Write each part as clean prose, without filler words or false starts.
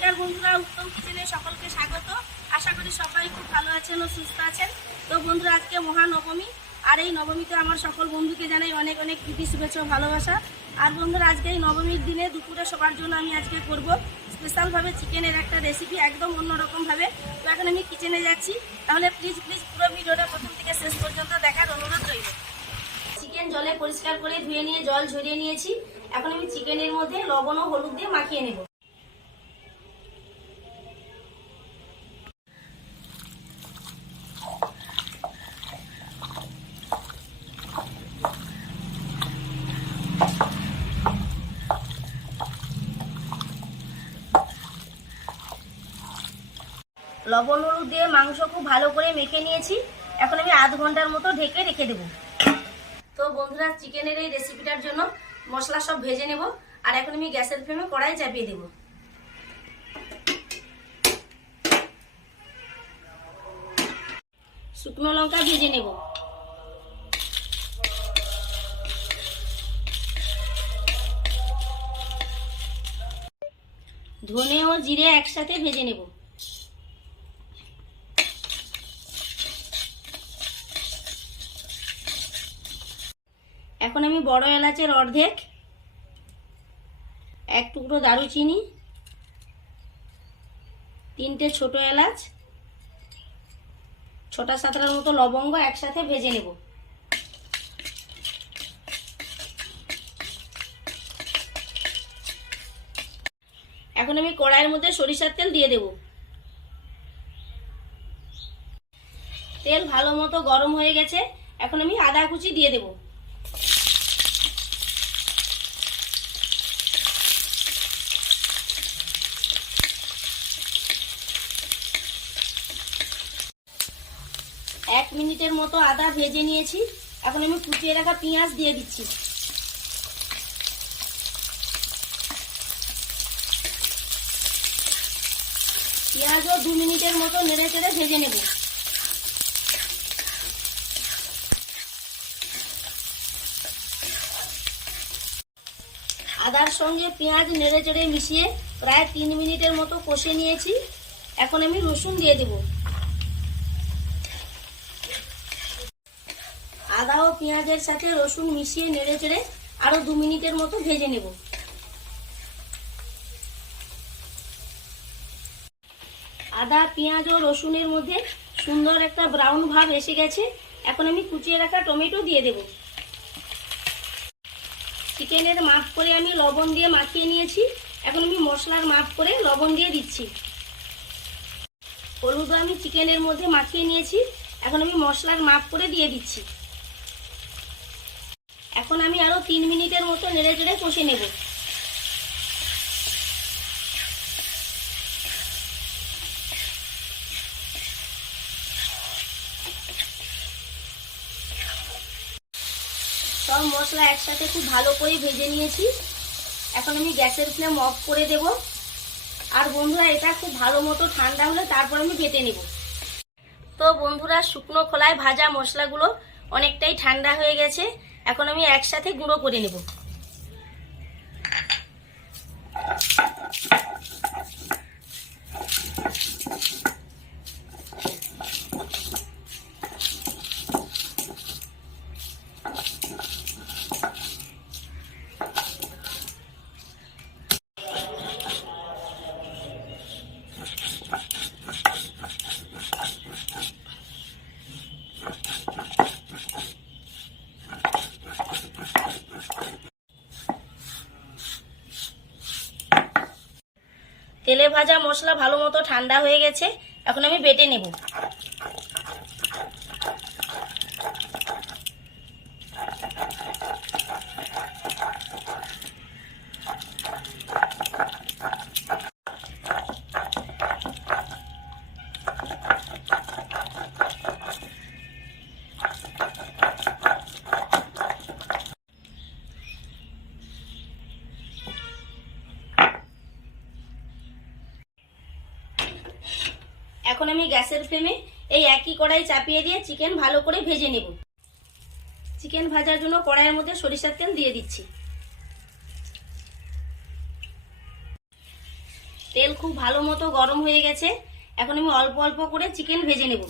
নমস্কার বন্ধুরা, উত্তম কিচেনে সকলকে স্বাগত। আশা করি সবাই খুব ভালো আছেন ও সুস্থ আছেন। তো বন্ধুরা, আজকে মহানবমী, আর এই নবমীতে আমার সকল বন্ধুকে জানাই অনেক অনেক প্রীতি, শুভেচ্ছা ও ভালোবাসা। আর বন্ধুরা, আজকে এই নবমীর দিনে দুপুরে সবার জন্য আমি আজকে করব স্পেশালভাবে চিকেনের একটা রেসিপি, একদম অন্যরকমভাবে। তো এখন আমি কিচেনে যাচ্ছি, তাহলে প্লিজ পুরো ভিডিওটা প্রথম থেকে শেষ পর্যন্ত দেখার অনুরোধ রইল। চিকেন জলে পরিষ্কার করে ধুয়ে নিয়ে জল ঝরিয়ে নিয়েছি। এখন আমি চিকেনের মধ্যে লবণ ও হলুদ দিয়ে মাখিয়ে নেব। লবণ হলুদ দিয়ে মাংস খুব ভালো করে মেখে নিয়েছি। এখন আমি আধ ঘন্টার মতো ঢেকে রেখে দেব। তো বন্ধুরা, চিকেনের এই রেসিপিটার জন্য মশলা সব ভেজে নেব। আর এখন আমি গ্যাসের ফ্লেমে কড়াই চাপিয়ে দেব। শুকনো লঙ্কা ভেজে নেব। ধনে ও জিরে একসাথে ভেজে নেব। এখন আমি বড় এলাচের অর্ধেক, এক টুকরো দারুচিনি, 3টে ছোট এলাচ, 6টা-7টার মতো লবঙ্গ একসাথে ভেজে নেব। এখন আমি কড়াইয়ের মধ্যে সরিষার তেল দিয়ে দেব। তেল ভালো মতো গরম হয়ে গেছে। এখন আমি আদা কুচি দিয়ে দেব। এক মিনিটের মতো আদা ভেজে নিয়েছি। এখন আমি কুচিয়ে রাখা পেঁয়াজ দিয়ে দিচ্ছি। পেঁয়াজও 2 মিনিটের মতো নেড়ে চেড়ে ভেজে নেব। আদার সঙ্গে পেঁয়াজ নেড়ে চেড়ে মিশিয়ে প্রায় 3 মিনিটের মতো কষে নিয়েছি। এখন আমি রসুন দিয়ে দেব। আদা ও পেঁয়াজের সাথে রসুন মিশিয়ে নেড়ে চেড়ে আরো 2 মিনিটের মতো ভেজে নেব। আদা, পেঁয়াজ ও রসুনের মধ্যে সুন্দর একটা ব্রাউন ভাব এসে গেছে। এখন আমি কুচিয়ে রাখা টমেটো দিয়ে দেব। চিকেনের মাপ করে আমি লবণ দিয়ে মাখিয়ে নিয়েছি। এখন আমি মশলার মাপ করে লবণ দিয়ে দিচ্ছি। হলুদ আমি চিকেনের মধ্যে মাখিয়ে নিয়েছি। এখন আমি মশলার মাপ করে দিয়ে দিচ্ছি। এখন আমি আরো 3 মিনিটের মতো নেড়ে চেড়ে কষে নেব। সব মশলা একসাথে খুব ভালো করে ভেজে নিয়েছি। এখন আমি গ্যাসের ফ্লেম অফ করে দেব। আর বন্ধুরা, এটা খুব ভালো মতো ঠান্ডা হলে তারপর আমি বেটে নেব। তো বন্ধুরা, শুকনো খোলায় ভাজা মশলাগুলো অনেকটাই ঠান্ডা হয়ে গেছে। এখন আমি একসাথে গুঁড়ো করে নেব। তেলে ভাজা মশলা ভালো মতো ঠান্ডা হয়ে গেছে। এখন আমি বেটে নেব। এখন আমি গ্যাসের ফ্লেমে এই একই কড়াই চাপিয়ে দিয়ে চিকেন ভালো করে ভেজে নেব। চিকেন ভাজার জন্য কড়াইয়ের মধ্যে সরিষার তেল দিয়ে দিচ্ছি। তেল খুব ভালো মতো গরম হয়ে গেছে। এখন আমি অল্প অল্প করে চিকেন ভেজে নেব।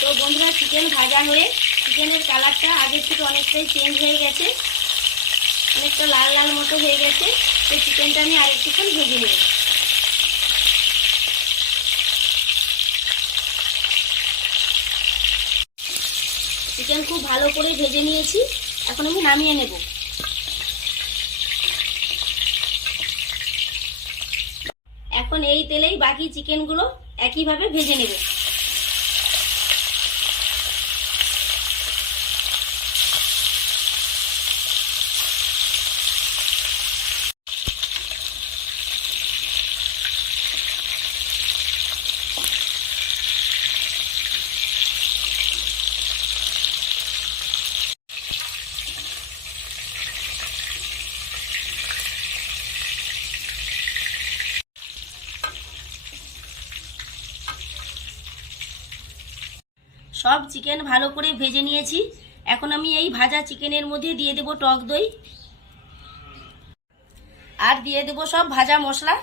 তো বন্ধুরা, চিকেন ভাজা হয়ে চিকেনের কালারটা আগের থেকে অনেকটাই চেঞ্জ হয়ে গেছে, অনেকটা লাল লাল মতো হয়ে গেছে। তো চিকেনটা আমি আরেকটুক্ষণ ভেজে নেব। চিকেন খুব ভালো করে ভেজে নিয়েছি, এখন আমি নামিয়ে নেব। এখন এই তেলেই বাকি চিকেনগুলো একইভাবে ভেজে নেব। সব চিকেন ভালো করে ভেজে নিয়েছি। এখন আমি এই ভাজা চিকেনের মধ্যে দিয়ে দেব টক দই, আর দিয়ে দেব সব ভাজা মশলা।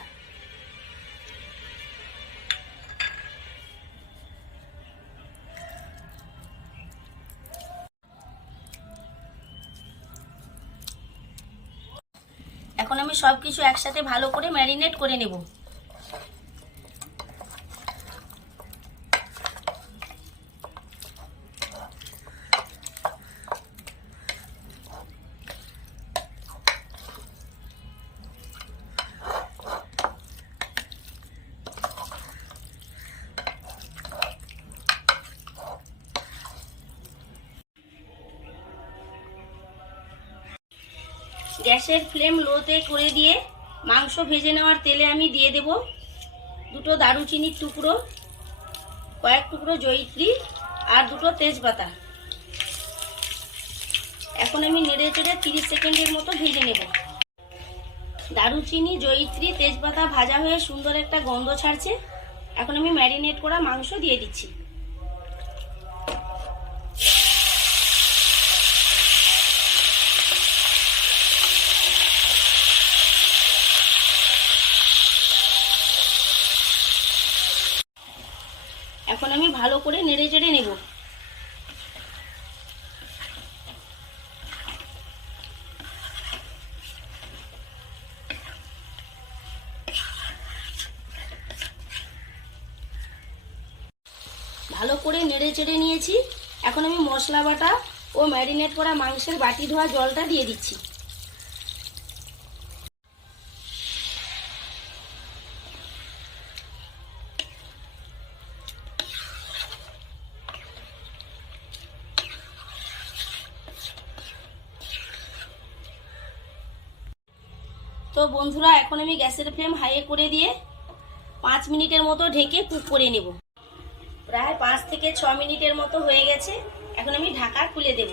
এখন আমি সবকিছু একসাথে ভালো করে ম্যারিনেট করে নেব। গ্যাসের ফ্লেম লোতে করে দিয়ে মাংস ভেজে নেওয়ার তেলে আমি দিয়ে দেব দুটো দারুচিনির টুকরো, কয়েক টুকরো জয়িত্রী আর দুটো তেজপাতা। এখন আমি নেড়ে চেড়ে 30 সেকেন্ডের মতো ভেজে নেব। দারুচিনি, জয়িত্রী, তেজপাতা ভাজা হয়ে সুন্দর একটা গন্ধ ছাড়ছে। এখন আমি ম্যারিনেট করা মাংস দিয়ে দিচ্ছি। এখন আমি ভালো করে নেড়ে চেড়ে নেব। ভালো করে নেড়ে চেড়ে নিয়েছি। এখন আমি মশলা বাটা ও ম্যারিনেট করা মাংসের বাটি ধোয়া জলটা দিয়ে দিচ্ছি। তো বন্ধুরা, এখন আমি গ্যাসের ফ্লেম হাই করে দিয়ে 5 মিনিটের মতো ঢেকে কুক করে নেব। প্রায় 5 থেকে 6 মিনিটের মতো হয়ে গেছে। এখন আমি ঢাকা খুলে দেব।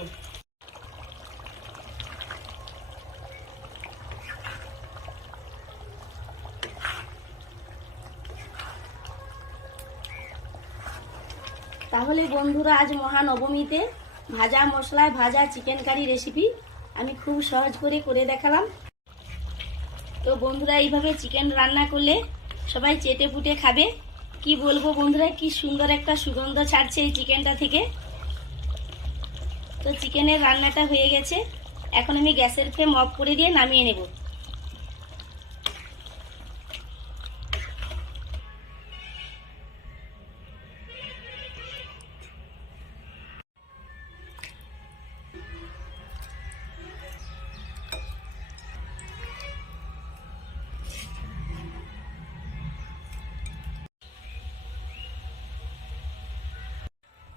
তাহলে বন্ধুরা, আজ মহানবমীতে ভাজা মশলায় ভাজা চিকেন কারি রেসিপি আমি খুব সহজ করে দেখালাম। তো বন্ধুরা, এইভাবে চিকেন রান্না করলে সবাই চেটে পুটে খাবে। কি বলবো বন্ধুরা, কি সুন্দর একটা সুগন্ধ ছাড়ছে এই চিকেনটা থেকে। তো চিকেনের রান্নাটা হয়ে গেছে। এখন আমি গ্যাসের ফ্লেম অফ করে দিয়ে নামিয়ে নেব।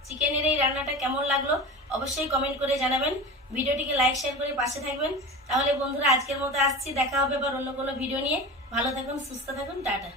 চিকেনের এই রান্নাটা কেমন লাগলো অবশ্যই কমেন্ট করে জানাবেন। ভিডিওটিকে লাইক শেয়ার করে পাশে থাকবেন। তাহলে বন্ধুরা, আজকের মতো আসছি, দেখা হবে আবার অন্য কোনো ভিডিও নিয়ে। ভালো থাকুন, সুস্থ থাকুন, টাটা।